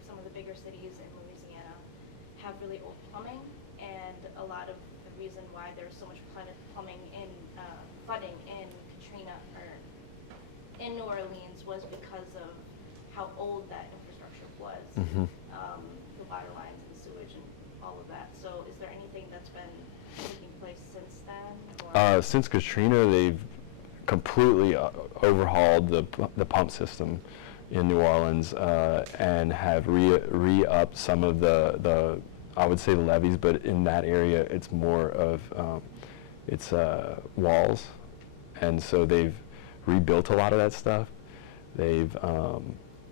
some of the bigger cities in Louisiana have really old plumbing, and a lot of the reason why there's so much plumbing in flooding in Katrina or in New Orleans was because of how old that infrastructure was. Mm-hmm. The water lines and sewage and all of that. So is there anything that's been taking place since then? Or? Since Katrina, they've completely overhauled the pump system in New Orleans and have re-upped some of the I would say the levees, but in that area it's more of it's walls, and so they've rebuilt a lot of that stuff. They've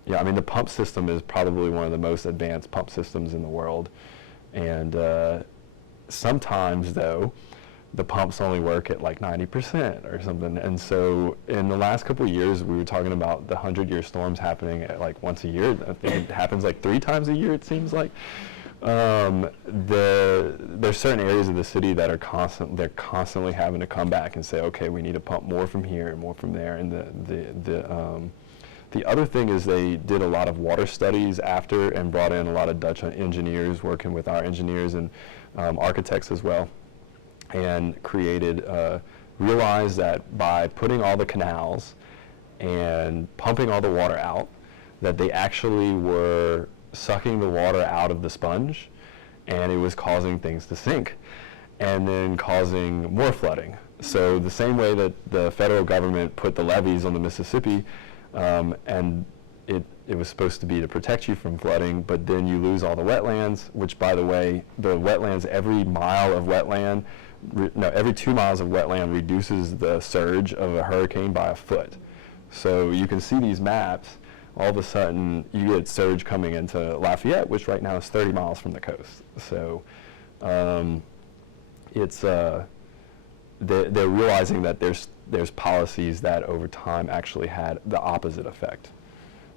yeah, I mean the pump system is probably one of the most advanced pump systems in the world, and sometimes though the pumps only work at like 90% or something. And so in the last couple of years, we were talking about the 100-year storms happening at like once a year. I think it happens like 3 times a year, it seems like. There's certain areas of the city that are they're constantly having to come back and say, okay, we need to pump more from here and more from there. And the other thing is they did a lot of water studies after and brought in a lot of Dutch engineers working with our engineers and architects as well, and created realized that by putting all the canals and pumping all the water out, that they actually were sucking the water out of the sponge, and it was causing things to sink and then causing more flooding. So the same way that the federal government put the levees on the Mississippi, and it was supposed to be to protect you from flooding, but then you lose all the wetlands, which, by the way, the wetlands, every mile of wetland, every 2 miles of wetland reduces the surge of a hurricane by a foot. So you can see these maps, all of a sudden you get surge coming into Lafayette, which right now is 30 miles from the coast. So they're realizing that there's policies that over time actually had the opposite effect.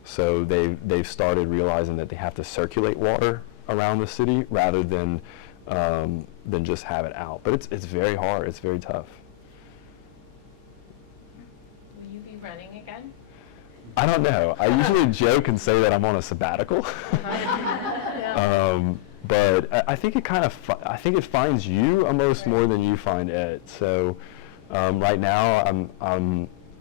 So they've started realizing that they have to circulate water around the city rather than just have it out. But it's very hard. It's very tough. Will you be running again? I don't know. I usually joke and say that I'm on a sabbatical. But I think it kind of I think it finds you almost more than you find it. So right now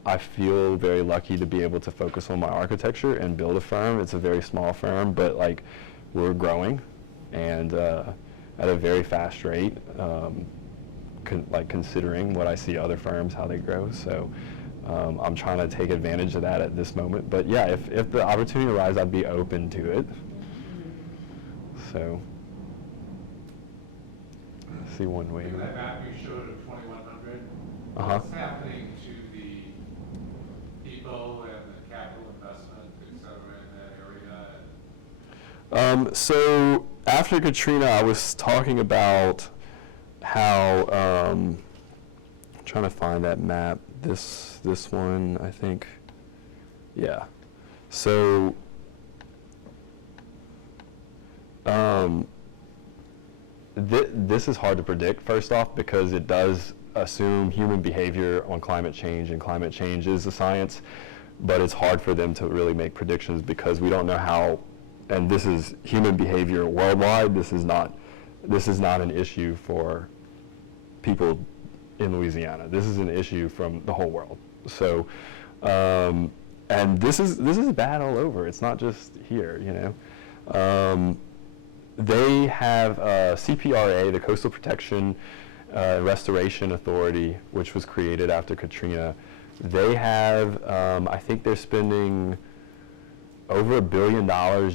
I feel very lucky to be able to focus on my architecture and build a firm. It's a very small firm, but like we're growing and at a very fast rate, considering what I see other firms, how they grow. So I'm trying to take advantage of that at this moment. But yeah, if the opportunity arises, I'd be open to it. So, let's see one way. In that map you showed of 2100, what's happening to the people and the capital investment, et cetera, in that area? So after Katrina, I was talking about how, trying to find that map, this one, I think, yeah. So, this is hard to predict, first off, because it does assume human behavior on climate change, and climate change is a science, but it's hard for them to really make predictions because we don't know how, and this is human behavior worldwide. This is not an issue for people in Louisiana. This is an issue from the whole world. So, and this is bad all over. It's not just here, you know. They have CPRA, the Coastal Protection Restoration Authority, which was created after Katrina. They have, I think they're spending over $1 billion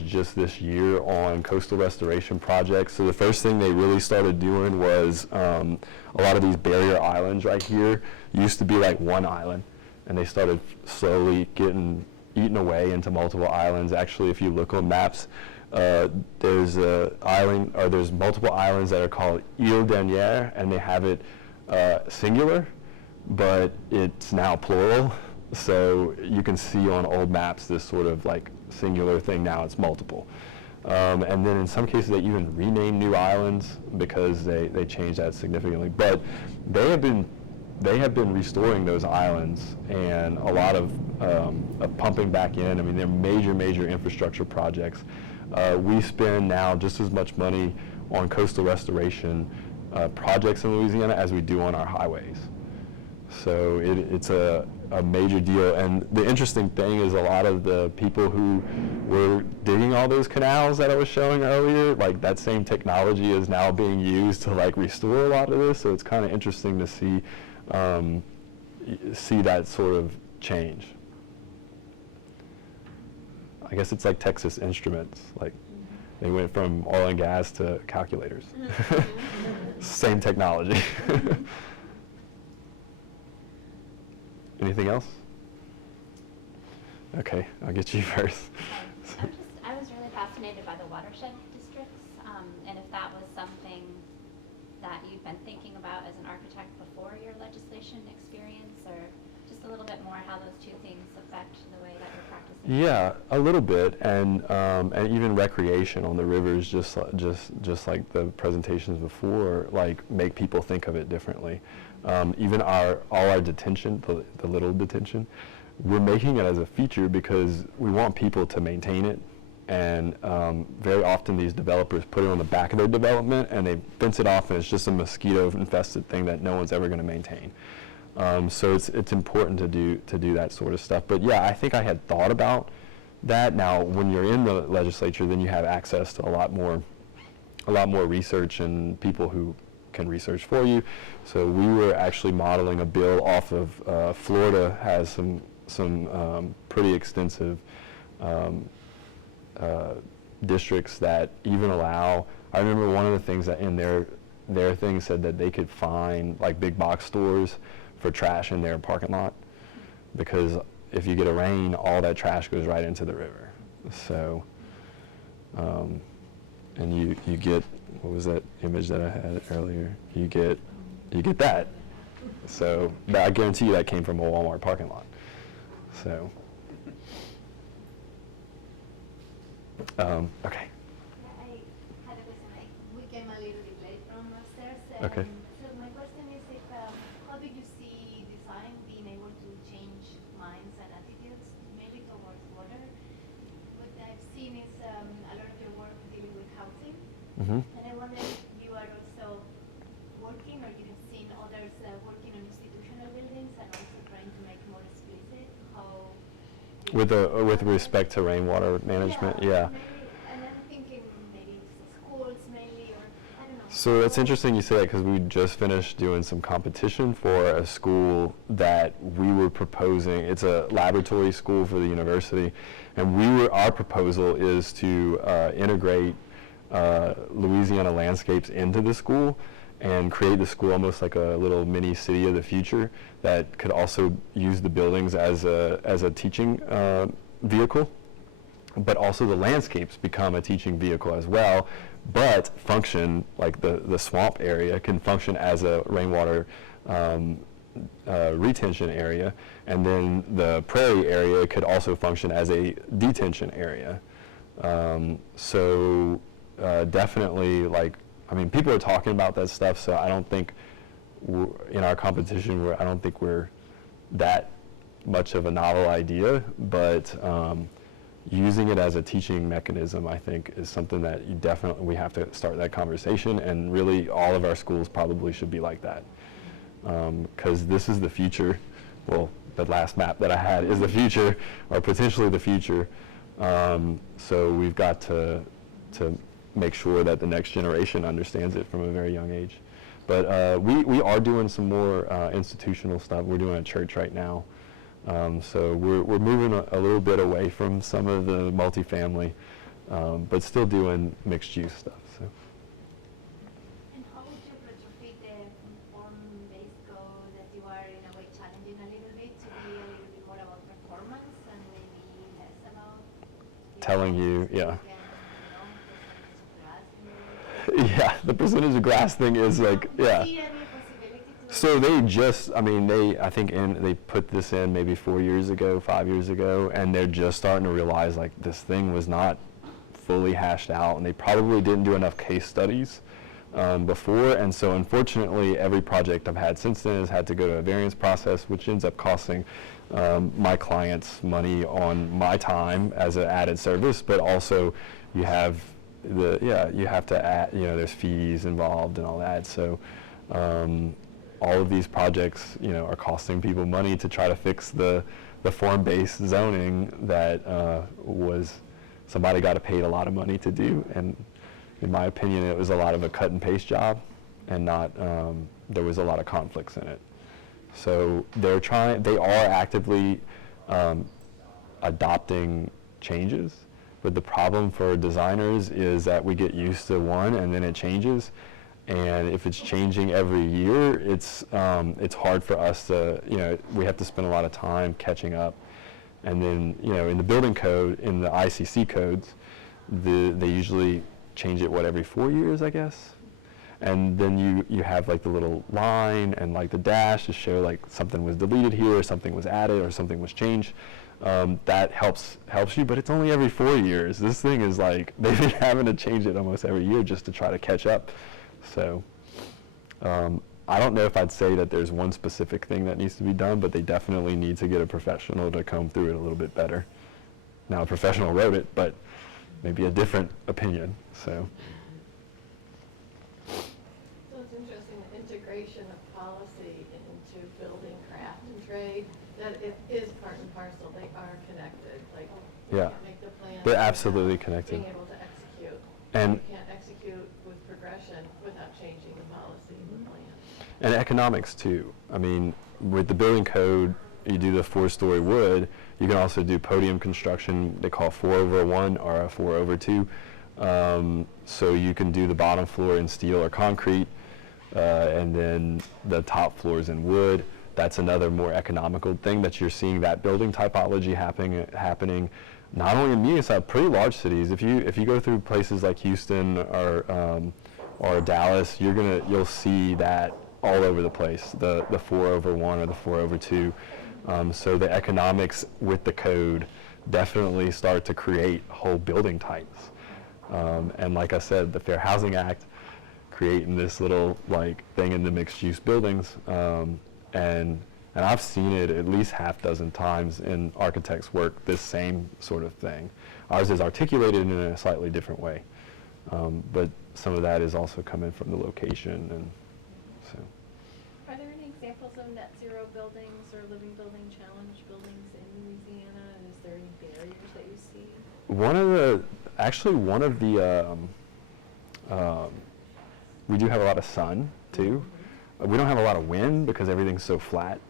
just this year on coastal restoration projects. So the first thing they really started doing was a lot of these barrier islands right here used to be like one island, and they started slowly getting eaten away into multiple islands. Actually, if you look on maps, there's there's multiple islands that are called Île Dernière, and they have it singular, but it's now plural. So you can see on old maps this sort of like singular thing. Now it's multiple. And then in some cases they even rename new islands because they changed that significantly. But they have been restoring those islands, and a lot of pumping back in. I mean, they're major infrastructure projects. We spend now just as much money on coastal restoration projects in Louisiana as we do on our highways. So it's a major deal. And the interesting thing is a lot of the people who were digging all those canals that I was showing earlier, like that same technology is now being used to like restore a lot of this. So it's kind of interesting to see that sort of change. I guess it's like Texas Instruments. Like they went from oil and gas to calculators. Same technology. Anything else? Okay, I'll get you first. I was really fascinated by the Watershed Districts, and if that was something that you'd been thinking about as an architect before your legislation experience, or just a little bit more how those two things affect the way that you're practicing. Yeah, a little bit, and even recreation on the rivers, just like the presentations before, like make people think of it differently. Even all our detention, the little detention, we're making it as a feature because we want people to maintain it. And very often these developers put it on the back of their development and they fence it off, and it's just a mosquito-infested thing that no one's ever going to maintain. So it's important to do that sort of stuff. But yeah, I think I had thought about that. Now, when you're in the legislature, then you have access to a lot more research and people who can research for you. So we were actually modeling a bill off of Florida has some pretty extensive districts that even allow. I remember one of the things that in their thing said that they could fine like big box stores for trash in their parking lot, because if you get a rain, all that trash goes right into the river. So, and you get, what was that image that I had earlier? You get that. So I guarantee you that came from a Walmart parking lot. So, okay. I had a question. We came a little bit late from upstairs. Okay. So my question is, how do you see design being able to change minds and attitudes, maybe towards water? What I've seen is a lot of your work dealing with housing, Mm-hmm. and I wonder if you are also working, or you have seen others working on institutional buildings and also trying to make more explicit how. With respect to rainwater management, yeah. Maybe, and I'm thinking maybe it's schools mainly, or I don't know. So it's interesting you say that, because we just finished doing some competition for a school that we were proposing. It's a laboratory school for the university, and our proposal is to integrate Louisiana landscapes into the school and create the school almost like a little mini city of the future that could also use the buildings as a teaching vehicle, but also the landscapes become a teaching vehicle as well, but function, like the swamp area can function as a rainwater retention area, and then the prairie area could also function as a detention area. So definitely, like, I mean, people are talking about that stuff, so I don't think in our competition, I don't think we're that much of a novel idea, but using it as a teaching mechanism, I think, is something that we have to start that conversation, and really all of our schools probably should be like that, because this is the future. Well, the last map that I had is the future, or potentially the future, so we've got to make sure that the next generation understands it from a very young age. But we are doing some more institutional stuff. We're doing a church right now. So we're moving a little bit away from some of the multifamily, but still doing mixed use stuff. So. And how would you retrofit the form-based code that you are in a way challenging a little bit to be a little bit more about performance and maybe less about Telling you, yeah. Percentage of grass, Yeah, the percentage of grass thing is like, yeah. Do you see any possibility to So they just, I mean, I think they put this in maybe 5 years ago, and they're just starting to realize like this thing was not fully hashed out, and they probably didn't do enough case studies before, and so unfortunately every project I've had since then has had to go to a variance process, which ends up costing my clients money on my time as an added service, but also you have to add, there's fees involved and all that, so all of these projects, are costing people money to try to fix the form-based zoning that somebody got paid a lot of money to do, and in my opinion, it was a lot of a cut and paste job, and not there was a lot of conflicts in it. So they are actively adopting changes, but the problem for designers is that we get used to one and then it changes. And if it's changing every year, it's hard for us to, we have to spend a lot of time catching up. And then, in the building code, in the ICC codes, they usually change it, every 4 years, I guess? And then you have like the little line and like the dash to show like something was deleted here, or something was added, or something was changed. That helps you, but it's only every 4 years. This thing is like, they've been having to change it almost every year just to try to catch up. So I don't know if I'd say that there's one specific thing that needs to be done, but they definitely need to get a professional to comb through it a little bit better. Now, a professional wrote it, but maybe a different opinion. So So it's interesting, in integration of policy into building, craft, and trade, that it is part and parcel. They are connected. Like, you Yeah. can't make the plan They're without absolutely connected. being able to execute. And you can't execute with progression without changing the policy and the plan. and economics too. I mean, with the building code, you do the 4-story wood. You can also do podium construction. They call 4/1 or a 4/2. So you can do the bottom floor in steel or concrete, and then the top floors in wood. That's another more economical thing that you're seeing, that building typology happening not only in medium-sized, pretty large cities. If you go through places like Houston or Dallas, you'll see that all over the place. The 4/1 or the 4/2. So the economics with the code definitely start to create whole building types. And like I said, the Fair Housing Act creating this little like thing in the mixed-use buildings. And I've seen it at least half dozen times in architects' work, this same sort of thing. Ours is articulated in a slightly different way. But some of that is also coming from the location. And so. Are there any examples of net zero buildings or living building challenge buildings in Louisiana? And is there any barriers that you see? One of the, we do have a lot of sun too. We don't have a lot of wind because everything's so flat.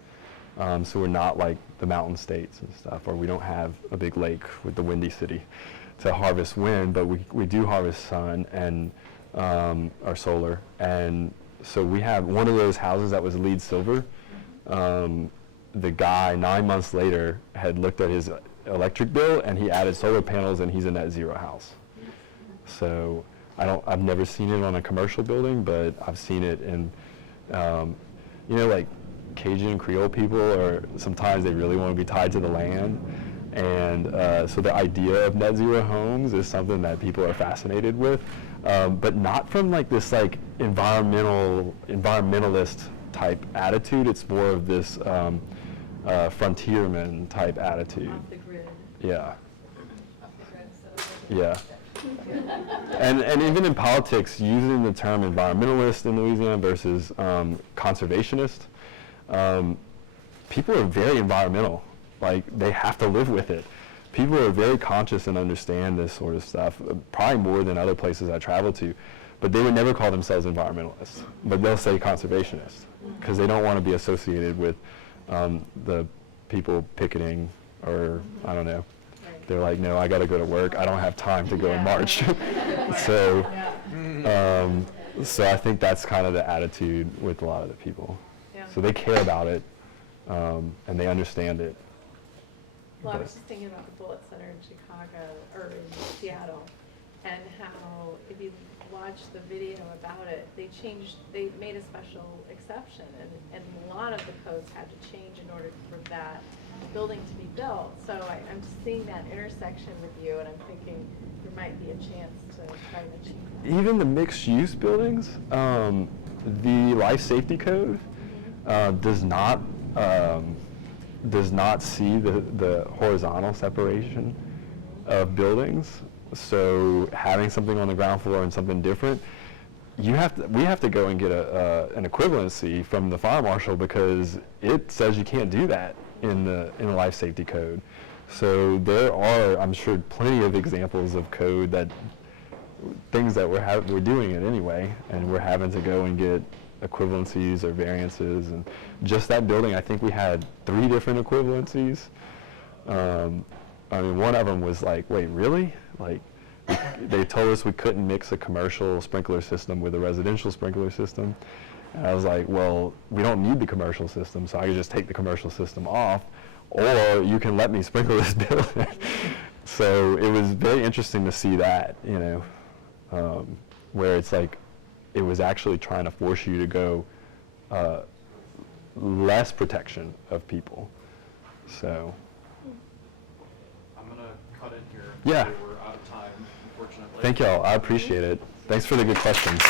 So we're not like the mountain states and stuff, or we don't have a big lake with the Windy City to harvest wind, but we do harvest sun and or solar. And so we have one of those houses that was LEED silver. The guy 9 months later had looked at his electric bill and he added solar panels and he's a net zero house. So I've never seen it on a commercial building, but I've seen it in, like Cajun and Creole people, or sometimes they really want to be tied to the land. And so the idea of net zero homes is something that people are fascinated with, but not from like this like environmentalist type attitude. It's more of this frontierman type attitude. Off the grid. Yeah. Off the grid, so. Yeah. And even in politics, using the term environmentalist in Louisiana versus conservationist, people are very environmental. Like, they have to live with it. People are very conscious and understand this sort of stuff, probably more than other places I travel to. But they would never call themselves environmentalists, but they'll say conservationists, because they don't want to be associated with the people picketing, or I don't know. They're like, no, I got to go to work. I don't have time to go and march. So I think that's kind of the attitude with a lot of the people. Yeah. So they care about it, and they understand it. Well, I was just thinking about the Bullitt Center in Chicago, or in Seattle, and how if you watch the video about it, they made a special exception, and a lot of the codes had to change in order for that building to be built. So I'm just seeing that intersection with you, and I'm thinking there might be a chance to try and achieve that. Even the mixed-use buildings, the life safety code does not see the horizontal separation of buildings. So having something on the ground floor and something different, we have to go and get an equivalency from the fire marshal, because it says you can't do that in the life safety code. So there are, I'm sure, plenty of examples of code that things that we're doing it anyway, and we're having to go and get equivalencies or variances. And just that building, I think we had 3 different equivalencies. I mean, one of them was like, wait, really? Like, they told us we couldn't mix a commercial sprinkler system with a residential sprinkler system. And I was like, well, we don't need the commercial system, so I could just take the commercial system off, or you can let me sprinkle this building. So it was very interesting to see that, where it's like, it was actually trying to force you to go less protection of people. So. I'm going to cut in here. Yeah. We're out of time, unfortunately. Thank y'all. I appreciate it. Thanks for the good questions.